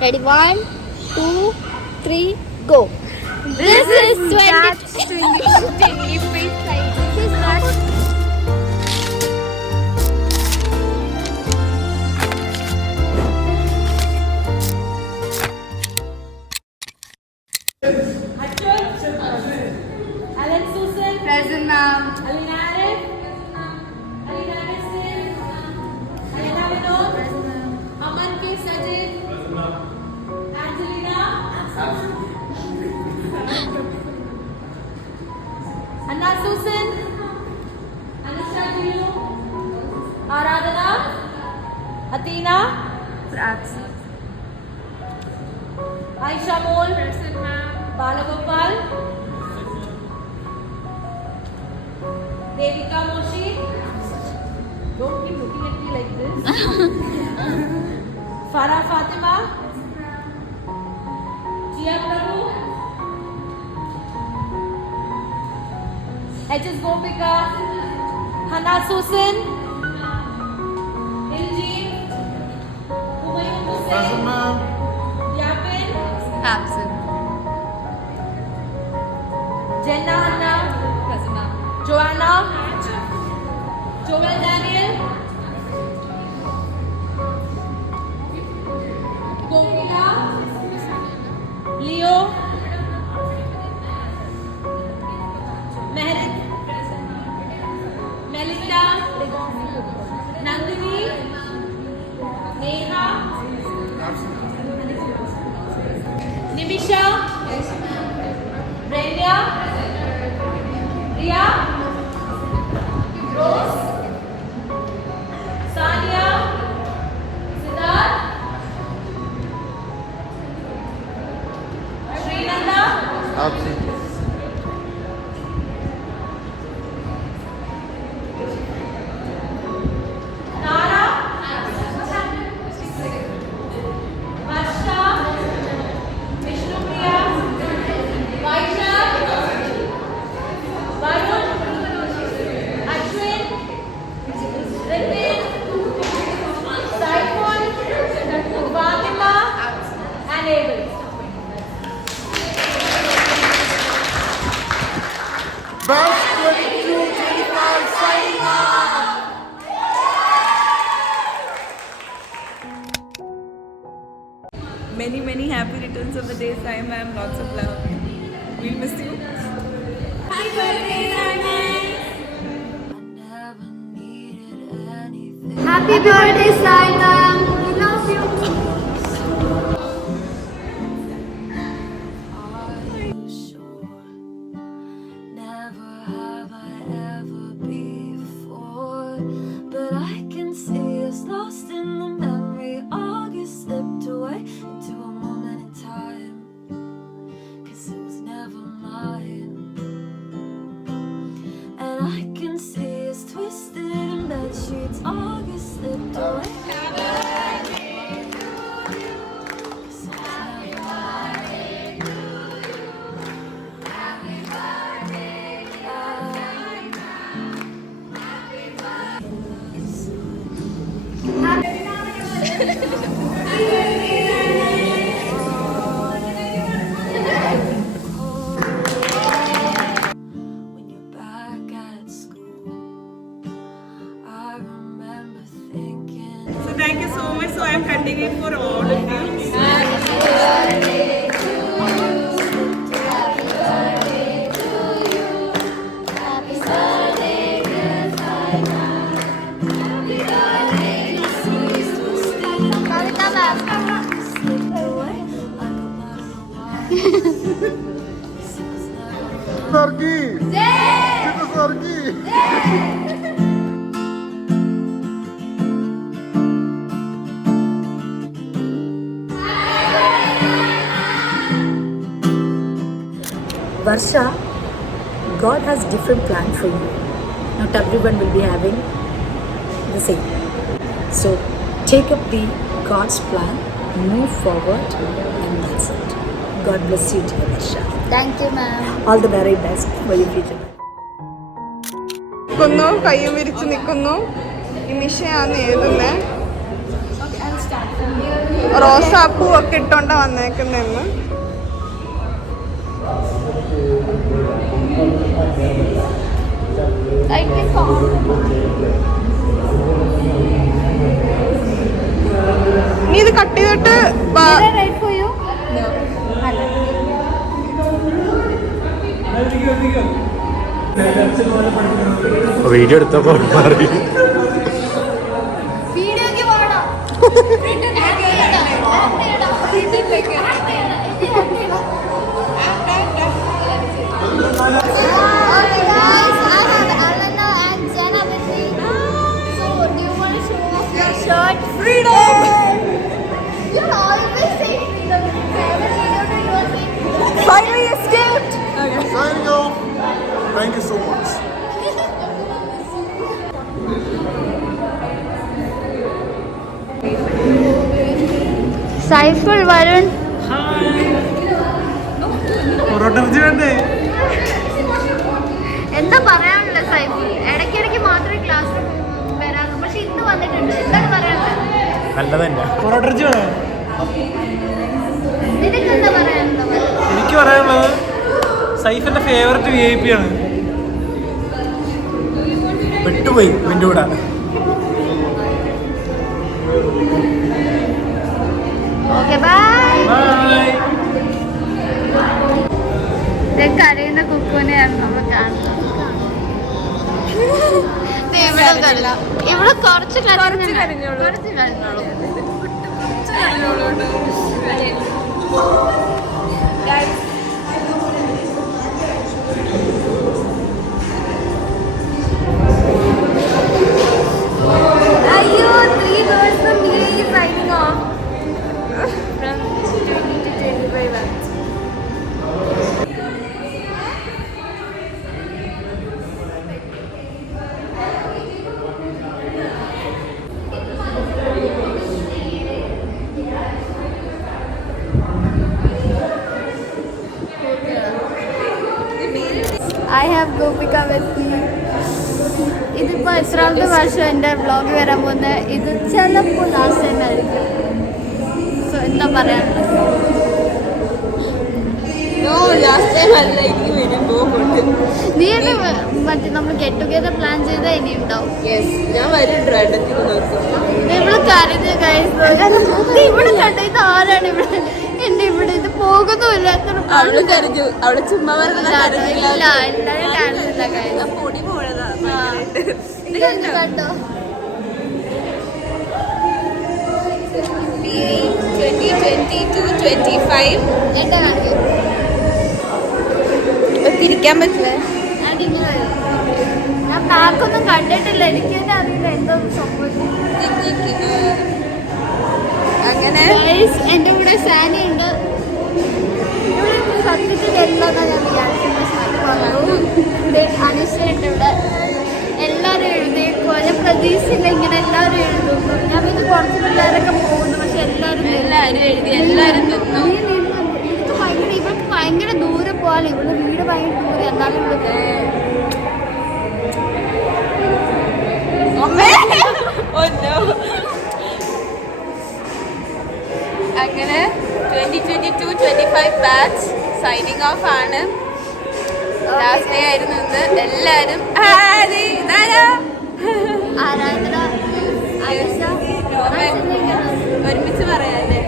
Ready? 1, 2, 3, go. This is 2020. This is not. Alan Susan. Present, ma'am. Alina Arif. Alina Arif. Alina Vinod. Aman K. Sajid. Angelina. Anna Susan. Anusha Gilu. Aradhana. Athena. Absent. Aisha Mol. Present, ma'am. Balagopal. Devika Moshi. Don't keep looking at me like this. Farah Fatima. Jia Prabhu. H.S. Gopika. Hannah Susan. Ilji. Humayun Hussain. Yapin. Absent. Jenna Hanna. Present, ma'am. Joanna. Joel Daniel. Gokila. Leo. Merit. Melinda. Nandini. Neha. Nimisha. Brenda. Ria. Rose. Sania. Siddharth. Srinanda. Absent. Nara. Harsha. Vishnupriya. Vaishak. Varun. Ashwin. Ritin. Saiful. Fatima. And Abel. Batch 22-25 signing off. Many happy returns of the day, Sai ma'am. Lots of love. We'll miss you. Happy birthday, Simon. Happy birthday, Simon. We love you. Never have I ever before, but I can see us lost in the memory. August slipped away into a moment in time, 'cause it was never mine. And I can see us twisted in bed sheets. August slipped away. 'Cause it was never when you're back at school. I remember thinking. So thank you so much. So I'm continuing for all of you. Kavita, ma'am. Slipped away like a bottle of wine. Sargi. Itu Sargi. Varsha, God has different plan for you. Not everyone will be having the same. So take up the God's plan, move forward, and that's it. God bless you, dear Varsha. Thank you, ma'am. All the very best for your future. കയ്യും വിരിച്ച് നിൽക്കുന്നു. നിമിഷയാണ് എഴുതുന്നത്. റോസാപ്പൂ ഒക്കെ ഇട്ടോണ്ടാ വന്നേക്കുന്നെന്ന്. നീ ഇത് cut ചെയ്തിട്ട് video എടുത്തപ്പോ മാറി. Finally escaped. Signing off. Thank you so much. Saiful Varun എന്താ പറയാനുള്ളത് സൈഫുൾ? ഇടയ്ക്കിടയ്ക്ക് മാത്രമേ ക്ലാസ് വരാറുള്ളൂ, പക്ഷെ ഇന്ന് വന്നിട്ടുണ്ട്. എന്താണ് പറയാനുള്ളത്? നിനക്ക് എന്താ പറയാനുള്ളത്? എനിക്ക് പറയാനുള്ളത് സൈഫിന്റെ ഫേവററ്റ് VIP ആണ്. വിട്ടുപോയി എൻ്റെ കൂടെ. Okay bye. കരയുന്ന കുക്കുവിനെയാണ് നമ്മൾ കാണുന്നത്. ഇവിടെ കുറച്ച് കരഞ്ഞോളൂ. അയ്യോ 3 girls from me signing off from 20 to 25 months. I have Gopika with me. ഇതിപ്പോൾ എത്രാമത്തെ വർഷം എൻ്റെ വ്ളോഗ് വരാൻ പോകുന്നത്. ഇത് ചിലപ്പോൾ ലാസ്റ്റ് ടൈം ആയിരിക്കും. സോ എന്താ പറയാനുള്ളത്? നീ മറ്റേ നമ്മൾ ഗെറ്റ് ടുഗെദർ പ്ലാൻ ചെയ്താൽ ഇനി ഉണ്ടാവും. ഇവിടെ കരഞ്ഞ കഴിച്ചു ഇവിടെ കണ്ട ഇത് ആരാണ് ഇവിടെ എന്റെ ഇവിടെ ഇത് പോകുന്നുമില്ല. അവള് കരഞ്ഞു. അവളെ ചുമ്മാ ഇല്ല എല്ലാവരും കാണുന്നില്ല കഴിച്ചു. പൊടി പോയതാ. കണ്ടോ 20-25 എന്താ കാണിക്കും? തിരിക്കാൻ പറ്റില്ലേ? ഞാൻ പാക്കൊന്നും കണ്ടിട്ടില്ല, എനിക്ക് തന്നെ അറിയില്ല എന്തോ സംഭവിച്ചു. അങ്ങനെ എന്റെ കൂടെ സാനി ഉണ്ട്. സത്യത്തിൽ എല്ലാം ഞാൻ വിചാരിച്ചു. അനുശ്വരുണ്ട് ഇവിടെ. എല്ലാവരും എഴുതിയേക്കോ, ഞാൻ പ്രതീക്ഷിച്ചില്ല ഇങ്ങനെ എല്ലാവരും എഴുതുന്നു. ഞാൻ ഇത് കുറച്ച് പിള്ളേരൊക്കെ പോകുന്നു, പക്ഷെ എല്ലാവരും എഴുതി. എല്ലാരും നിന്നു. എനിക്ക് ഭയങ്കര ഇവർക്ക് ഭയങ്കര ദൂരെ പോകാൻ. ഇവിടെ വീട് ഭയങ്കര ദൂരെ. എന്നാലും അങ്ങനെ 2022-25 ബാച്ച് സൈനിങ് ഓഫ് ആണ്. ലാസ്റ്റ് ഡേ ആയിരുന്നു ഇന്ന്. എല്ലാരും ഒരുമിച്ച് പറയാല്ലേ?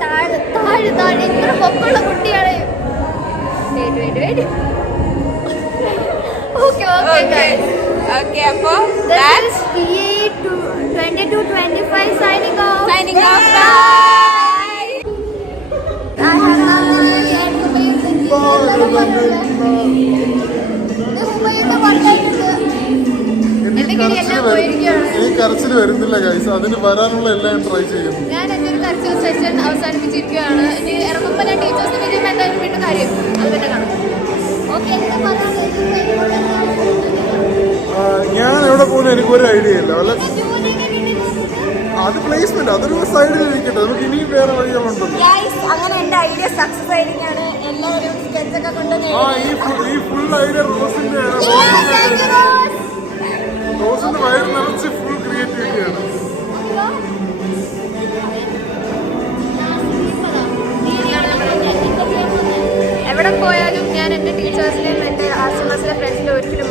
താഴെ താഴെ താഴെ എത്ര പൊക്കമുള്ള കുട്ടിയാണ്. ഓക്കെ അപ്പോ 22-25 signing off. എനിക്ക് കരച്ചിൽ വരുന്നില്ല ഗൈസ്. അതിന് വരാനുള്ള എല്ലാം ട്രൈ ചെയ്യുന്നു. ഞാൻ എൻ്റെ ഒരു കരച്ചിൽ സെഷൻ അവസാനിപ്പിച്ചിരിക്കുകയാണ്. ഇനി ഇറങ്ങുമ്പോൾ ഞാൻ ടീച്ചേഴ്സിന് വീണ്ടും എന്തായാലും വീണ്ടും കാര്യം അത് തന്നെ കാണാം. ഓക്കെ ഞാൻ എവിടെ പോകുന്നു എനിക്കൊരു ഐഡിയ ഇല്ല. അല്ല അത് പ്ലേസ്മെന്റ് അതൊരു സൈഡിൽ ഇരിക്കട്ടെ. നമുക്ക് ഇനിയും വേറെ വഴികളുണ്ടല്ലോ. അങ്ങനെ എന്റെ ഐഡിയ സക്സസ് ആയിരിക്കാണ്. എല്ലാവരും സ്കെച്ചൊക്കെ കൊണ്ടുവന്ന് ഈ ഫുൾ ഐഡിയ റോസിന്റെ വയറ് നിറച്ച് ഫുൾ ക്രിയേറ്റിവിറ്റിയാണ്.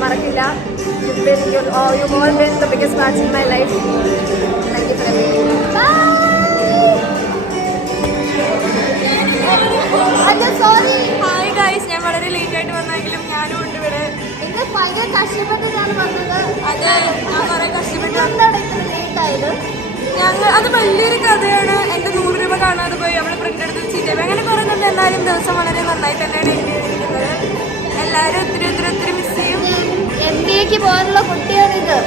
മറക്കില്ല. You've all been the biggest fans in my life. Thank you for everything. Sorry, hi guys, ഞാൻ വളരെ ലേറ്റ് ആയിട്ട് വന്നെങ്കിലും ഞാനും ഉണ്ട് ഇവിടെ. ഇത് ഭയങ്കര കഷ്ടപ്പെട്ടിട്ടാണ് വന്നത്. അതെ, ഞാൻ കുറെ കഷ്ടപ്പെട്ടു. എന്താണ് ഇത്ര ലേറ്റ് ആയത്? അത് വലിയൊരു കഥയാണ്. എൻ്റെ 100 രൂപ കാണാതെ പോയി, നമ്മൾ പ്രിന്റ് എടുത്ത് ചീറ്റായി. അങ്ങനെ കുറെ നല്ല എല്ലാവരും ദിവസം വളരെ നന്നായി തന്നെയാണ് എഴുതിയിരിക്കുന്നത്. എല്ലാവരും ഒത്തിരി മിസ് ചെയ്യും. MBA പോകാനുള്ള കുട്ടിയാണിത്.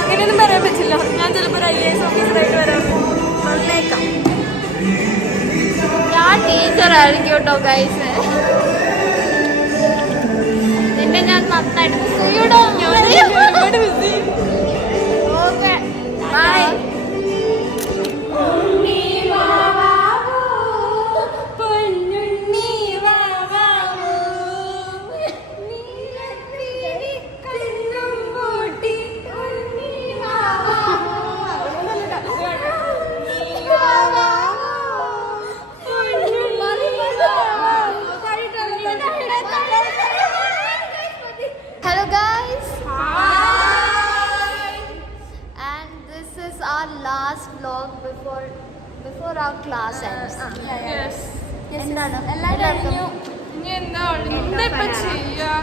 അങ്ങനെയൊന്നും പറയാൻ പറ്റില്ല. ഞാൻ ചിലപ്പോൾ ഒരു IAS ഓഫീസറായിട്ട് വരാൻ വന്നേക്കാം. ഞാൻ ടീച്ചറായിരിക്കും കേട്ടോ ഗൈസ്. നിന്നെ ഞാൻ നന്നായിട്ട് മിസ് ചെയ്യൂടോ. Okay bye. Hello guys. Hi. And this is our last vlog before our class ends. Yes. എന്താണ് എല്ലാവർക്കും ഇനി എന്താ ചെയ്യാ?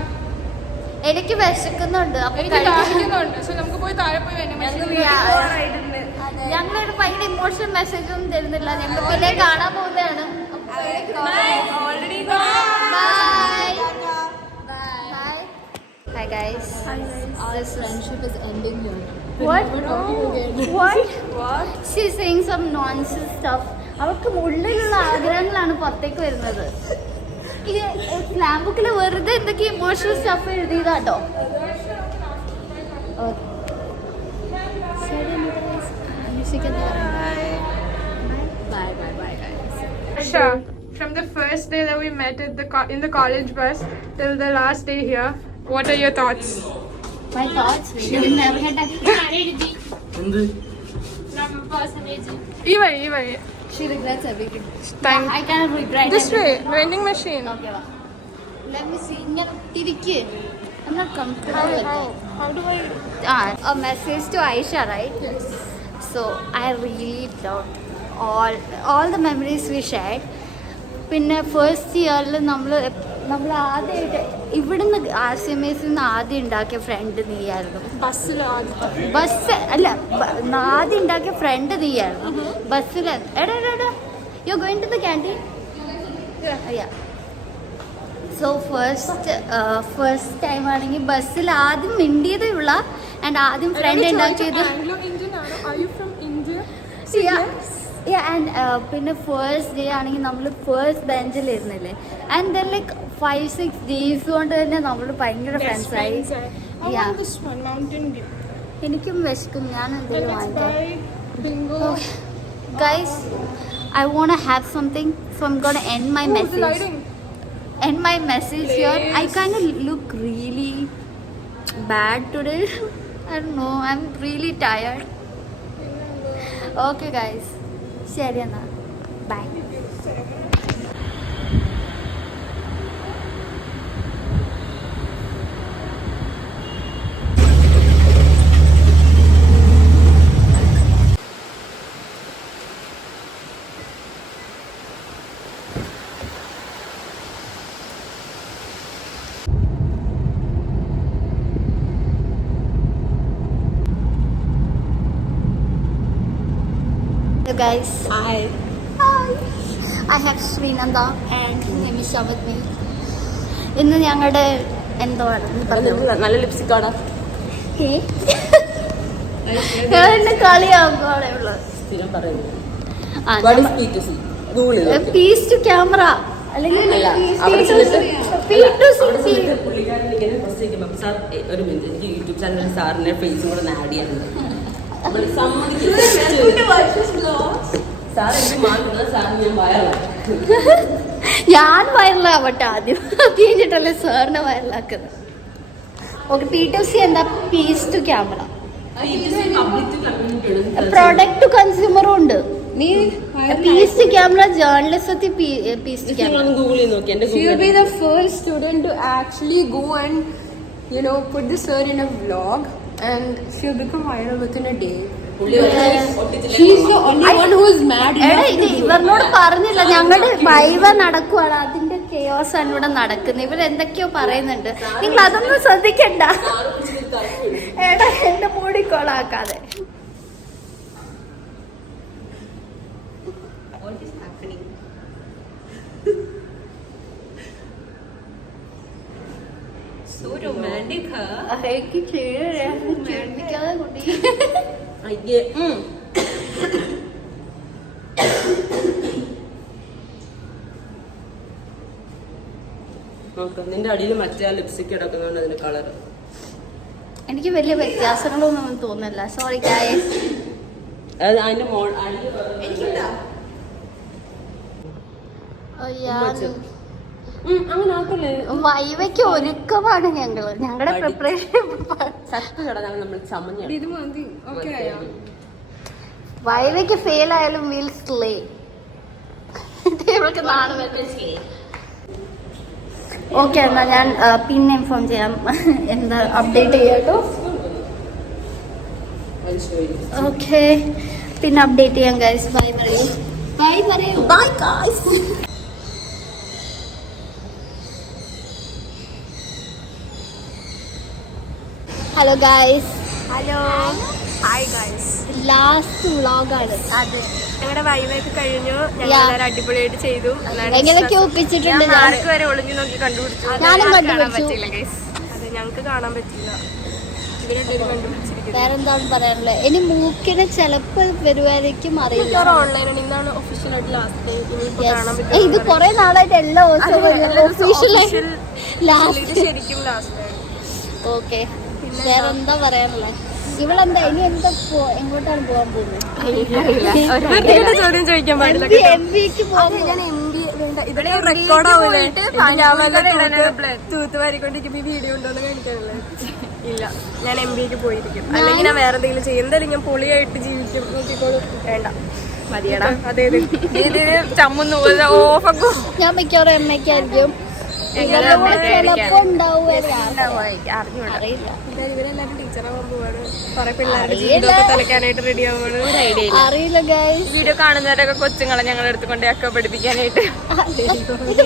എനിക്ക് വിശക്കുന്നുണ്ട്. അപ്പൊ ദാഹിക്കുന്നുണ്ട്. സോ നമുക്ക് പോയി താഴെ പോയി ഞങ്ങളൊരു ഭയങ്കര ഇമോഷണൽ മെസ്സേജ് ഒന്നും തരുന്നില്ല. ഞങ്ങൾ പിന്നെ കാണാൻ പോകുന്നതാണ്. Already Hi guys. Our friendship is ending here. What? She's saying some nonsense stuff. അവർക്ക് ഉള്ളിലുള്ള ആഗ്രഹങ്ങളാണ് പുറത്തേക്ക് വരുന്നത്. ഈ സ്ലാം ബുക്കിൽ വെറുതെ എന്തൊക്കെ ഇമോഷണൽ സ്റ്റഫ് എഴുതിയതാട്ടോ. Bye guys. Sure. From the first day that we met at in the college bus till the last day here, what are your thoughts? My thoughts? She will never get married. Ee way. She regrets everything. Time. I cannot regret This everything. way, vending machine. Okay, va. Let me see. ഇങ്ങനെ തിരിക്ക്. I'm not comfortable with it. How do I? A message to Aisha, right? Yes. So I really loved all the memories we shared. പിന്നെ first ഇയറിൽ നമ്മൾ ആദ്യമായിട്ട് ഇവിടുന്ന് RCMS ആദ്യം ഉണ്ടാക്കിയ front നീയായിരുന്നു. Bus അല്ല, ആദ്യം ഉണ്ടാക്കിയ ഫ്രണ്ട് നീയായിരുന്നു ബസ്സിൽ. എടാ you going to the canteen? So first time ആണെങ്കിൽ ബസ്സിൽ ആദ്യം മിണ്ടിയതേ ഉള്ള ആൻഡ് ആദ്യം ഫ്രണ്ട് ഉണ്ടാക്കിയത്. ആൻഡ് പിന്നെ ഫസ്റ്റ് ഡേ ആണെങ്കിൽ നമ്മൾ ഫസ്റ്റ് ബെഞ്ചിലിരുന്നില്ലേ. ആൻഡ് ദെൻ ലൈക്ക് 5-6 ഡേയ്സ് കൊണ്ട് തന്നെ നമ്മൾ ഭയങ്കര ഫ്രണ്ട്സായി. എനിക്കും വിശക്കും. ഞാൻ എന്തെങ്കിലും വാങ്ങിക്കാം. Guys, I want to have something, so I'm going to end my message here. I kind of look really bad today. I don't know, I'm really tired. Okay guys, ശരി എന്നാ, by. Hello guys. Hi. I have Srinanda and Nimisha with me. ഇന്ന് ഞങ്ങളുടെ എന്താണ് നല്ല lipstick ആണ്. എന്നെ കളിയാക്കുവാണേ ഉള്ളത്. സ്ഥിരം പറയുന്നത് പീസ് ടു ക്യാമറ അല്ലെങ്കിൽ പുള്ളിക്കാരൻ ഇങ്ങനെ പ്രസ് ചെയ്യുമ്പോൾ സാർ ഒരു മിനിറ്റ് എനിക്ക് യൂട്യൂബ് ചാനലിൽ സാറിന്റെ ഫേസും കൂടെ ആഡ് ചെയ്യാനുണ്ട്. സാർ എനിക്ക് മാറ്റുന്നത് സാറിന് ഞാൻ വയറാണ്. ഞാൻ വൈറലാവട്ടെ ആദ്യം, കഴിഞ്ഞിട്ടല്ലേ സാറിനെ വൈറലാക്കുന്നത്. ഓക്കെ, P2C എന്താ? Piece to camera. Product to കൺസ്യൂമറും ഉണ്ട്. നീ പീസ് ടു ക്യാമറ ജേർണലിസത്തിൽ പീസ് ടു ക്യാമറ. ഗൂഗിളിൽ നോക്കി എന്റെ She will be the first student to actually go and put this sir in a vlog and she'll become viral within a day. She's the only one who is mad. എടാ ഇത് ഇവരോട് പറഞ്ഞില്ല, ഞങ്ങളുടെ viva നടക്കുവാണ്, അതിന്റെ chaos ആണ് ഇവിടെ നടക്കുന്നത്. ഇവരെന്തൊക്കെയോ പറയുന്നുണ്ട്, നിങ്ങൾ അതൊന്നും ശ്രദ്ധിക്കണ്ട. എടാ എന്റെ മൂടി കൊളാക്കാതെ. So romantic, huh? എനിക്ക് ചുരുക്കാതെ കുട്ടി. അയ്യേ. നിന്റെ അടിയിൽ മറ്റേ ലിപ്സ്റ്റിക് കിടക്കുന്നതുകൊണ്ട് അതിന്റെ കളർ എനിക്ക് വലിയ വ്യത്യാസങ്ങളൊന്നും തോന്നില്ല. Sorry guys. അതിന്റെ അങ്ങനെ ആക്കല്ലേ. വൈവയ്ക്ക് ഒരുക്കമാണ് ഞങ്ങളുടെ പ്രിപ്പറേഷൻ. നമ്മൾ ചമഞ്ഞ ഇത് മതി. ഓക്കെ ആയോ? വൈവയ്ക്ക് ഫെയിൽ ആയാലും വിൽ സ്ലേ. ഇവൾക്ക് നാളെ ഓക്കെ, എന്നാ ഞാൻ പിന്നെ ഇൻഫോം ചെയ്യാം. എന്താ അപ്ഡേറ്റ് ചെയ്യാട്ടോ. ഓക്കെ, പിന്നെ അപ്ഡേറ്റ് ചെയ്യാം ഗൈസ്. ബൈ പറയൂ. ബൈ പറയൂ. Bye guys. Hello guys. Hello, hi guys. Last വ്ളോഗാണ് അത്. ഞങ്ങളുടെ വൈവൊക്കെ കഴിഞ്ഞു. ഞങ്ങൾ അടിപൊളിയായിട്ട് ചെയ്തു. എങ്ങനെയൊക്കെ ഒപ്പിച്ചിട്ടുണ്ട്. ആർക്ക് വരെ ഒളിഞ്ഞു നോക്കി കണ്ടുപിടിച്ചു. ഞാനും കാണാൻ കണ്ടുപിടിച്ചു. പറ്റില്ല ഗൈസ്. അതെ, ഞങ്ങൾക്ക് കാണാൻ പറ്റില്ല. ഇവരുടെ കണ്ടുപിടിച്ചിരിക്കുന്നത്. വേറെന്താണ് പറയാനുള്ളത്? ഇനി മൂക്കിന് ചിലപ്പോ വരുവായിരിക്കും, അറിയില്ല. ഓൺലൈനാണ്. ഇന്നാണ് ഒഫീഷ്യലായിട്ട് ലാസ്റ്റ് ഡേ. കാണാൻ ഇത് പറ്റും. കൊറേ നാളായിട്ട് എല്ലാ ദിവസവും ശരിക്കും ലാസ്റ്റ് ഡേ. ഓക്കെ, വേറെന്താ പറയാനുള്ളത്? ഇവളെന്താ ഇനി എന്താ എങ്ങോട്ടാണ് പോകാൻ പോകുന്നത്? ചോദ്യം ചോദിക്കാൻ പാടില്ല. MBA-ക്ക് പോകാൻ. ഞാൻ MBA വേണ്ട, ഇതിലെ റെക്കോർഡാവൂലേ? തൂത്തുവാരിക്കൊണ്ടിരിക്കുമ്പോ ഈ വീഡിയോ ഉണ്ടോന്ന് കാണിക്കാനുള്ളത്. ഇല്ല, ഞാൻ MBA-ക്ക് പോയിരിക്കും. അല്ലെങ്കിൽ ഞാൻ വേറെ എന്തെങ്കിലും ചെയ്യും. എന്തായാലും ഞാൻ പൊളിയായിട്ട് ജീവിക്കും. നോക്കിക്കോളൂ. വേണ്ട, മതിയടാ. അതെ, ചമ്മുന്നു ഓഫാക്കും. ഞാൻ മിക്കവാറും MA-ക്കായിരിക്കും. ചിലപ്പോ അറിയില്ല. ഇവരെല്ലാരും ടീച്ചറാവാൻ പോവാണ്. കുറെ പിള്ളേരുടെ തലക്കാനായിട്ട് റെഡി ആവുകയാണ്. അറിയില്ല ഗൈസ്. വീഡിയോ കാണുന്നവരൊക്കെ കൊച്ചുങ്ങളെ ഞങ്ങളുടെ അടുത്ത് കൊണ്ടൊക്കെ പഠിപ്പിക്കാനായിട്ട്. ഇത്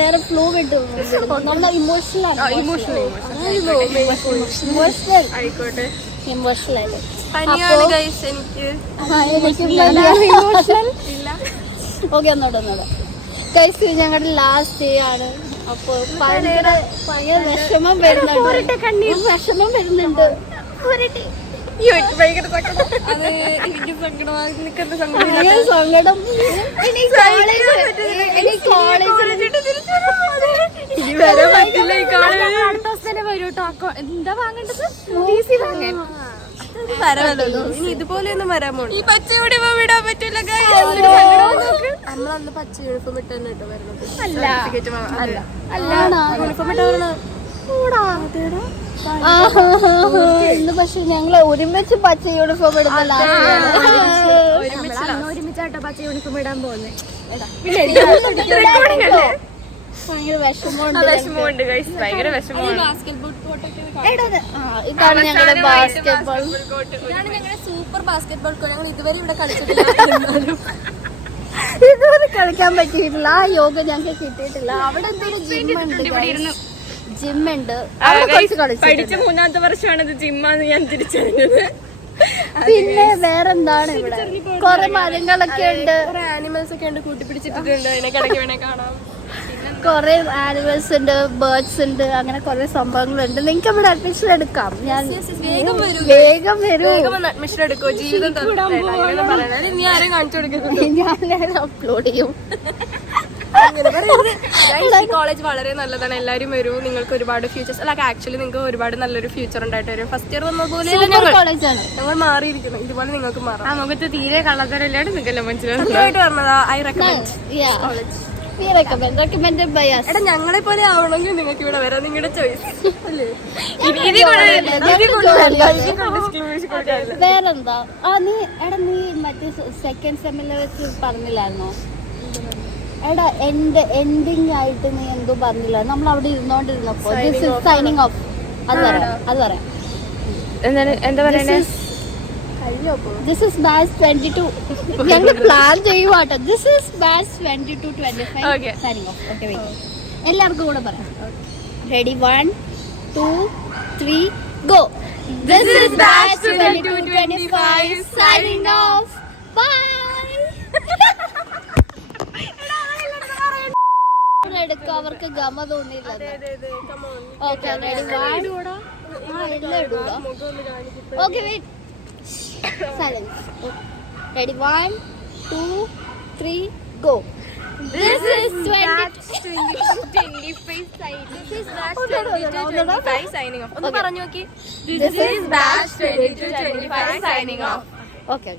വേറെ ഫ്ലൂ കിട്ടും. നമ്മളെ ഇമോഷണൽ ആയിക്കോട്ടെ. ഇമോഷണൽ പനിയാണ് ഗൈസ് എനിക്ക്. ഓക്കെ, ഒന്നോട്ട് ഗൈസ്. ഞങ്ങളുടെ ലാസ്റ്റ് ഡേ ആണ്. അപ്പൊ ഭയങ്കര വിഷമം വരുന്നുണ്ട്. വിഷമം വരുന്നുണ്ട്. അത് എനിക്ക് സങ്കടമായി. നിൽക്കുന്ന സങ്കടം. ഇനി വരാൻ പറ്റില്ല. ഈ അടുത്ത ദിവസം വരും കേട്ടോ. എന്താ വാങ്ങേണ്ടത്? വരാമല്ലോ. ഇനി ഇതുപോലെയൊന്നും വരാൻ പോകണം. ഈ പച്ച യൂണിഫോം വിടാൻ പറ്റില്ല. നമ്മളന്ന് പച്ച യൂണിഫോം ഇട്ട് തന്നെ കേട്ടോ വരുന്നത്. യൂണിഫോം ഇട്ട് വരണം. പക്ഷെ ഞങ്ങള് ഒരുമിച്ച് പച്ച യൂണിഫോം ഇടുന്നില്ല. ഒരുമിച്ചാട്ടോ പച്ച യൂണിഫോം ഇടാൻ പോകുന്നത്. ഭയങ്കര വിഷമമുണ്ട്. ഭയങ്കര വിഷമമാണ്. ഇതാണ് ഞങ്ങളുടെ ബാസ്കറ്റ് ബോൾ. ഇതാണ് ഞങ്ങളുടെ സൂപ്പർ ബാസ്കറ്റ് ബോൾ കോർട്ട്. ഞങ്ങൾ ഇതുവരെ ഇവിടെ കളിച്ചിട്ടില്ല. ഇതുവരെ കളിക്കാൻ പറ്റിയിട്ടില്ല. ആ യോഗ ഞങ്ങൾക്ക് കിട്ടിയിട്ടില്ല. അവിടെ എന്തൊരു ജിമ്മുണ്ട്. പഠിച്ച 3ാമത്തെ വർഷമാണ് ഇത് ജിമ്മാന്ന് ഞാൻ തിരിച്ചറിഞ്ഞത്. പിന്നെ വേറെന്താണ് ഇവിടെ? കൊറേ മരങ്ങളൊക്കെ ഉണ്ട്. കുറെ ആനിമൽസ് ഒക്കെ ഉണ്ട്. കൂട്ടിപ്പിടിച്ചിട്ടുണ്ട്. അതിനൊക്കെ വേണേ കാണാം. കൊറേ ആനിമൽസ് ഉണ്ട്, ബേർഡ്സ് ഉണ്ട്, അങ്ങനെ കൊറേ സംഭവങ്ങളുണ്ട്. നിങ്ങൾക്ക് ഇവിടെ അഡ്മിഷൻ എടുക്കാം. ഞാൻ വേഗം വരൂ. അഡ്മിഷൻ എടുക്കോ? ജീവിതം നീ ആരെയും കാണിച്ചു കൊടുക്കുന്നുണ്ട്. ഞാൻ അപ്ലോഡ് ചെയ്യും. കോളേജ് വളരെ നല്ലതാണ്. എല്ലാവരും വരൂ. നിങ്ങൾക്ക് ഒരുപാട് ഫ്യൂച്ചേഴ്സ് അല്ല, ആക്ച്വലി നിങ്ങൾക്ക് ഒരുപാട് നല്ലൊരു ഫ്യൂച്ചർ ഉണ്ടായിട്ട് വരും. ഫസ്റ്റ് ഇയർ വന്ന പോലെ ഞങ്ങൾ മാറിയിരിക്കണം. ഇതുപോലെ നിങ്ങൾക്ക് മാറാം. ആ മുഖത്ത് തീരെ കള്ളത്തരമില്ലാണ്ട് നിങ്ങൾക്കല്ല മനസ്സിലായിട്ട് പറഞ്ഞതാ. I recommend college. Recommended by us. എടാ, ഞങ്ങളെ പോലെ ആവണമെങ്കിൽ നിങ്ങൾക്ക് ഇവിടെ വരാം. നിങ്ങളുടെ ചോയ്സ് അല്ലേ? വേറെന്താ? നീ മറ്റേ സെക്കൻഡ് സെമ്മിലെ വെച്ച് പറഞ്ഞില്ലായിരുന്നോ? എടാ, എൻഡിങ് ആയിട്ട് നീ എന്തോ പറഞ്ഞില്ല. നമ്മൾ അവിടെ ഇരുന്നോണ്ടിരുന്നപ്പോ സൈനിങ് ഓഫ് അത് പറയാം. എന്താ പറയണേ? This is batch 22. ഞങ്ങൾ plan ചെയ്യുവാട്ടോ. This is batch 22-25. Okay. Signing off. Okay, wait. എല്ലാവർക്കും കൂടെ പറയാം. Ready? 1, 2, 3, go. This is batch 22-25. Signing off. Bye. എടുക്ക അവർക്ക് ഗമ തോന്നിയില്ല. Okay ready 1. എല്ലാം ഇടൂല. Okay wait. Silence. Ready? 1, 2, 3, go. This is 22-25 signing off. ഒന്ന് പറഞ്ഞു നോക്കി. This is batch 22-25 signing off. Okay.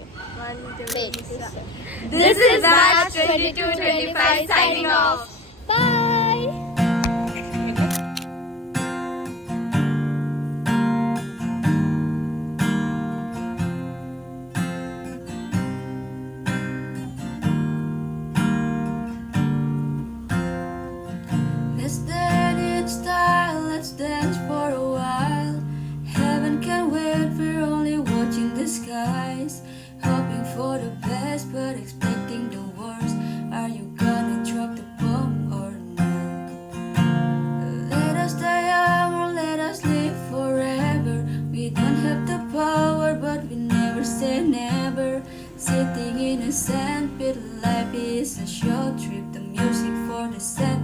Wait. This is batch 22-25 signing off. Bye. Let's dance in style, let's dance for a while. Heaven can't wait, we're only watching the skies. Hoping for the best, but expecting the worst. Are you gonna drop the bomb or not? Let us die young or let us live forever. We don't have the power, but we never say never. Sitting in a sandpit, life is a short trip. The music for the sand.